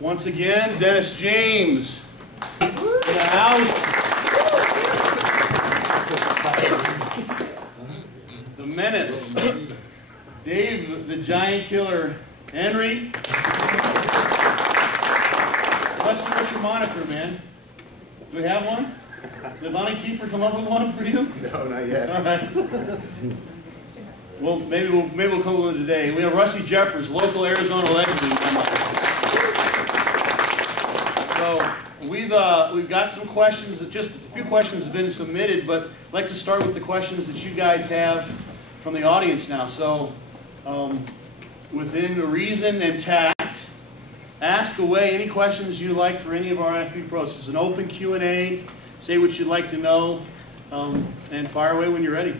Once again, Dennis James in the house. The Menace, Dave the Giant Killer Henry. Lester, what's your moniker, man? Do we have one? Did Lonnie Keeper come up with one for you? No, not yet. All right. Well, maybe we'll come up with it today. We have Rusty Jeffers, local Arizona legend. So we've got some questions. Just a few questions have been submitted, but I'd like to start with the questions that you guys have from the audience now. So within reason and tact, ask away any questions you like for any of our IFBB pros. It's an open Q&A. Say what you'd like to know, and fire away when you're ready.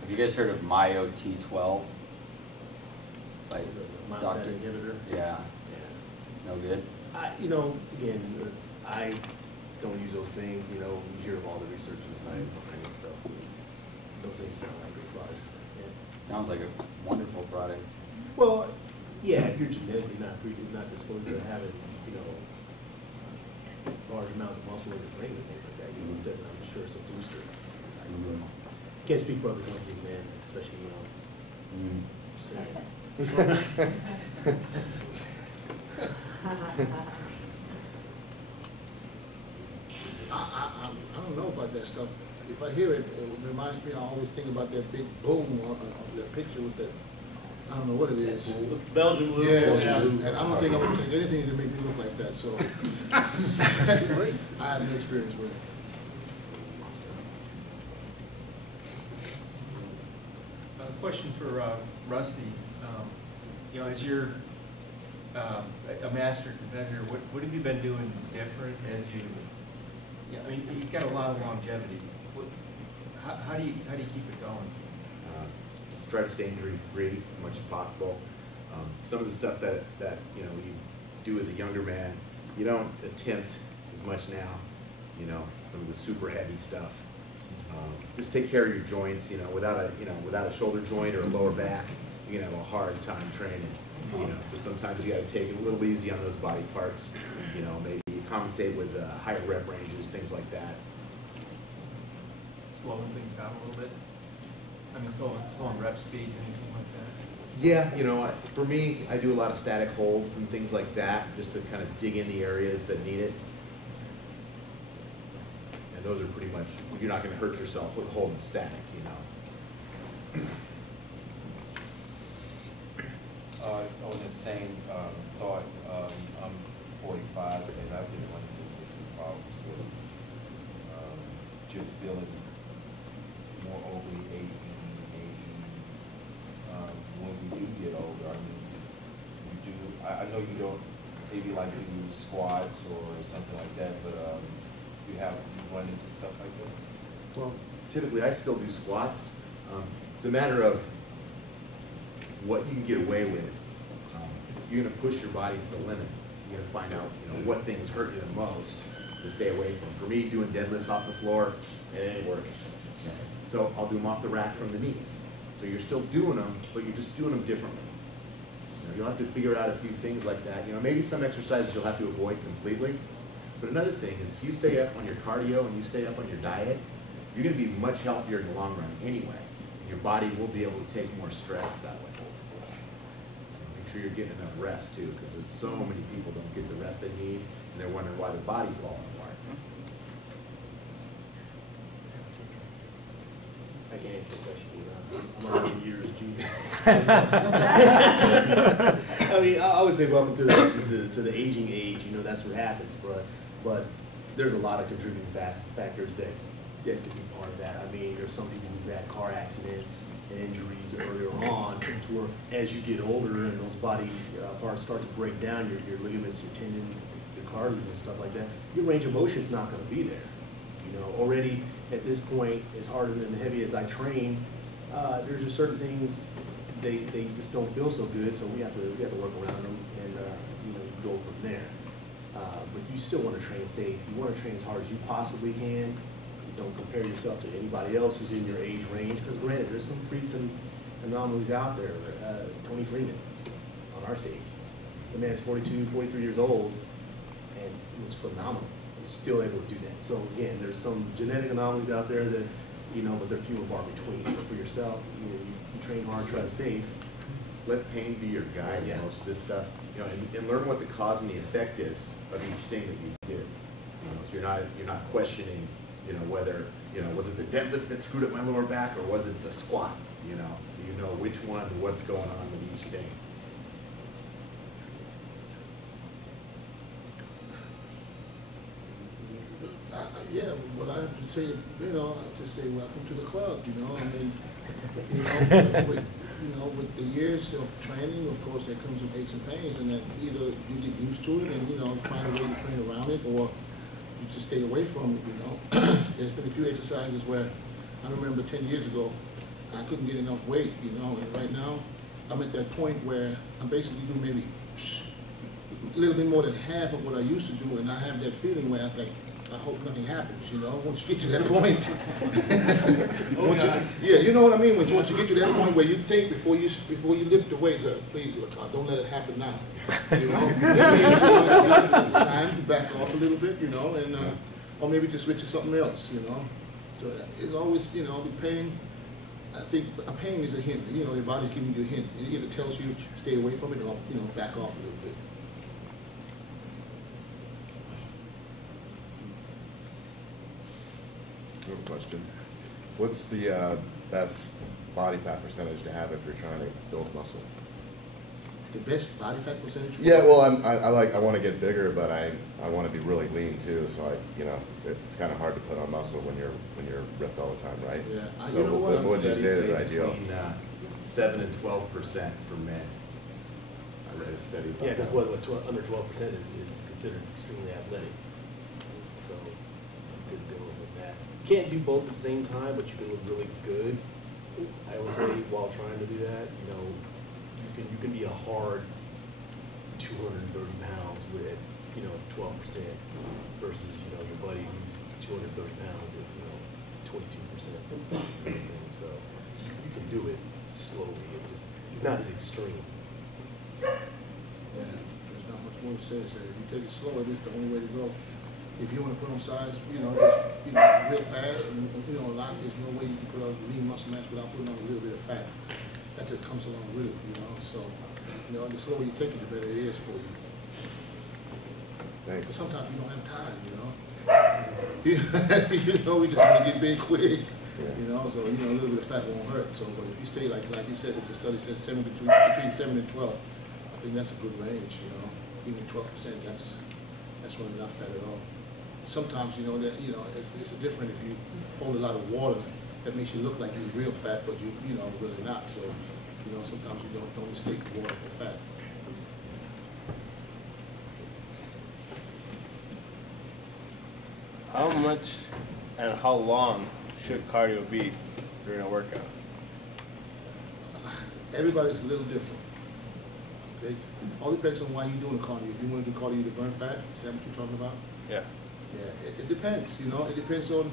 Have you guys heard of MyoT12? Like Doctor inhibitor. Yeah. No good. You know, again, I don't use those things. You know, you hear of all the research and science behind and stuff. Those things sound like good products. Yeah. Sounds like a wonderful product. Well, yeah, if you're genetically not disposed to having, you know, large amounts of muscle in your brain and things like that, you know, it's definitely, I'm sure it's a booster of some type. Can't speak for other countries, man, especially, you know, saying. I don't know about that stuff. If I hear it, it reminds me, I always think about that big boom on that picture with that, I don't know what it is. Belgian blue. Yeah, and I don't think I'm going to take anything to make me look like that, so. I have no experience with it. Question for Rusty. You know, as you're a master competitor, what have you been doing different as you? Yeah, I mean, you've got a lot of longevity. How do you keep it going? Just try to stay injury free as much as possible. Some of the stuff that you know you do as a younger man, you don't attempt as much now. You know, some of the super heavy stuff. Just take care of your joints. You know, without a shoulder joint or a lower back, you're gonna have a hard time training. You know, so sometimes you got to take it a little easy on those body parts. You know, maybe compensate with higher rep ranges, things like that. Slowing things down a little bit. I mean, slowing rep speeds, anything like that. Yeah, you know, for me, I do a lot of static holds and things like that, just to kind of dig in the areas that need it. And those are pretty much, you're not going to hurt yourself with holding static, you know. On the same thought, I'm 45 and I've been running into some problems with just feeling more overly aching, when we do get older. I mean, I know you don't maybe like to do squats or something like that, but you run into stuff like that? Well, typically I still do squats. It's a matter of what you can get away with. You're going to push your body to the limit. You're going to find out, you know, what things hurt you the most to stay away from. For me, doing deadlifts off the floor, it ain't working. So I'll do them off the rack from the knees. So you're still doing them, but you're just doing them differently. You know, you'll have to figure out a few things like that. You know, maybe some exercises you'll have to avoid completely. But another thing is, if you stay up on your cardio and you stay up on your diet, you're going to be much healthier in the long run anyway. Your body will be able to take more stress that way. Make sure you're getting enough rest too, because there's so many people don't get the rest they need, and they're wondering why their body's falling apart. I can't answer the question. I'm already years junior. I mean, I would say welcome to the aging age. You know, that's what happens, but there's a lot of contributing factors that could be part of that. I mean, there's some people who've had car accidents and injuries earlier on, to where as you get older and those body parts start to break down, your ligaments, your tendons, your cartilage and stuff like that, your range of motion is not going to be there. You know, already at this point, as hard and heavy as I train, there's just certain things they just don't feel so good, so we have to work around them and you know, go from there. But you still want to train safe. You want to train as hard as you possibly can. Don't compare yourself to anybody else who's in your age range, because granted, there's some freaks in anomalies out there. Tony Freeman on our stage. The man's 42, 43 years old, and he was phenomenal. And still able to do that. So again, there's some genetic anomalies out there that, you know, but they're few and far between. But for yourself, you train hard, try to save. Let pain be your guide Yeah. in most of this stuff, you know, and learn what the cause and the effect is of each thing that you did. So you're not questioning, you know, whether, you know, was it the deadlift that screwed up my lower back or was it the squat? You know which one, what's going on with each thing. Yeah, what I have to say, you know, I have to say welcome to the club, you know, I mean, with the years of training, of course, there comes some aches and pains, and that either you get used to it and, you know, find a way to train around it, or you just stay away from it, you know. There's been a few exercises where I remember 10 years ago, I couldn't get enough weight, you know, and right now, I'm at that point where I'm basically doing maybe a little bit more than half of what I used to do, and I have that feeling where I was like, I hope nothing happens, you know, once you get to that point. Yeah, you know what I mean? Once you get to that point where you think before you lift the weights, please, don't let it happen now. You know, it's time to back off a little bit, you know, and or maybe just switch to something else, you know. So it's always, you know, the pain. I think a pain is a hint. You know, your body's giving you a hint. It either tells you stay away from it or, you know, back off a little bit. Good question. What's the best body fat percentage to have if you're trying to build muscle? The best body fat percentage? Yeah, well, I want to get bigger, but I want to be really lean too. So it's kind of hard to put on muscle when you're ripped all the time, right? Yeah. So You know what would you say Studies is ideal? Between 7 and 12% for men. I read a study about Yeah, because that. under 12% is considered extremely athletic. So good to go with that. Can't do both at the same time, but you can look really good. I would say while trying to do that, you know, you can be a hard 230 pounds with, you know, 12% versus, you know, your buddy who's 230 pounds at, you know, 22%. So you can do it slowly. It's not as extreme. Yeah, there's not much more to say. So if you take it slow, it's the only way to go. If you want to put on size, you know, real fast, and you know, there's no way you can put on lean muscle mass without putting on a little bit of fat. That just comes along with it, you know. So, you know, the slower you take it, the better it is for you. But Thanks. sometimes you don't have time, you know. You know, we just want to get big quick. You know, so you know, a little bit of fat won't hurt. So, but if you stay like you said, if the study says between 7 and 12, I think that's a good range. You know, even 12%, that's not enough fat at all. Sometimes you know that it's different if you hold a lot of water. That makes you look like you're real fat, but you know really not. So you know sometimes you don't mistake water for fat. How much and how long should cardio be during a workout? Everybody's a little different. Okay, all depends on why you're doing cardio. If you want to do cardio to burn fat, is that what you're talking about? Yeah. Yeah, it depends. You know, it depends on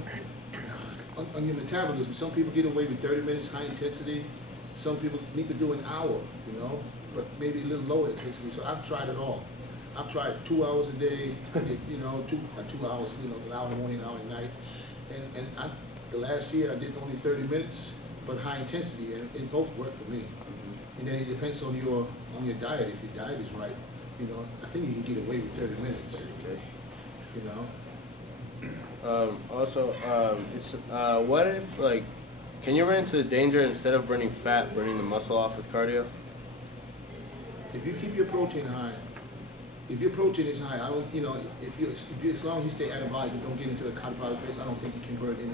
your metabolism. Some people get away with 30 minutes high intensity. Some people need to do an hour. You know, but maybe a little lower intensity. So I've tried it all. I've tried 2 hours a day. You know, 2 hours. You know, an hour in the morning, an hour at night. And the last year I did only 30 minutes, but high intensity, and it both worked for me. And then it depends on your diet. If your diet is right, you know, I think you can get away with 30 minutes. Okay, you know. What if, like, can you run into the danger instead of burning fat, burning the muscle off with cardio? If you keep your protein high, if your protein is high, I don't, you know, if you as long as you stay anabolic and don't get into a catabolic phase, I don't think you can burn any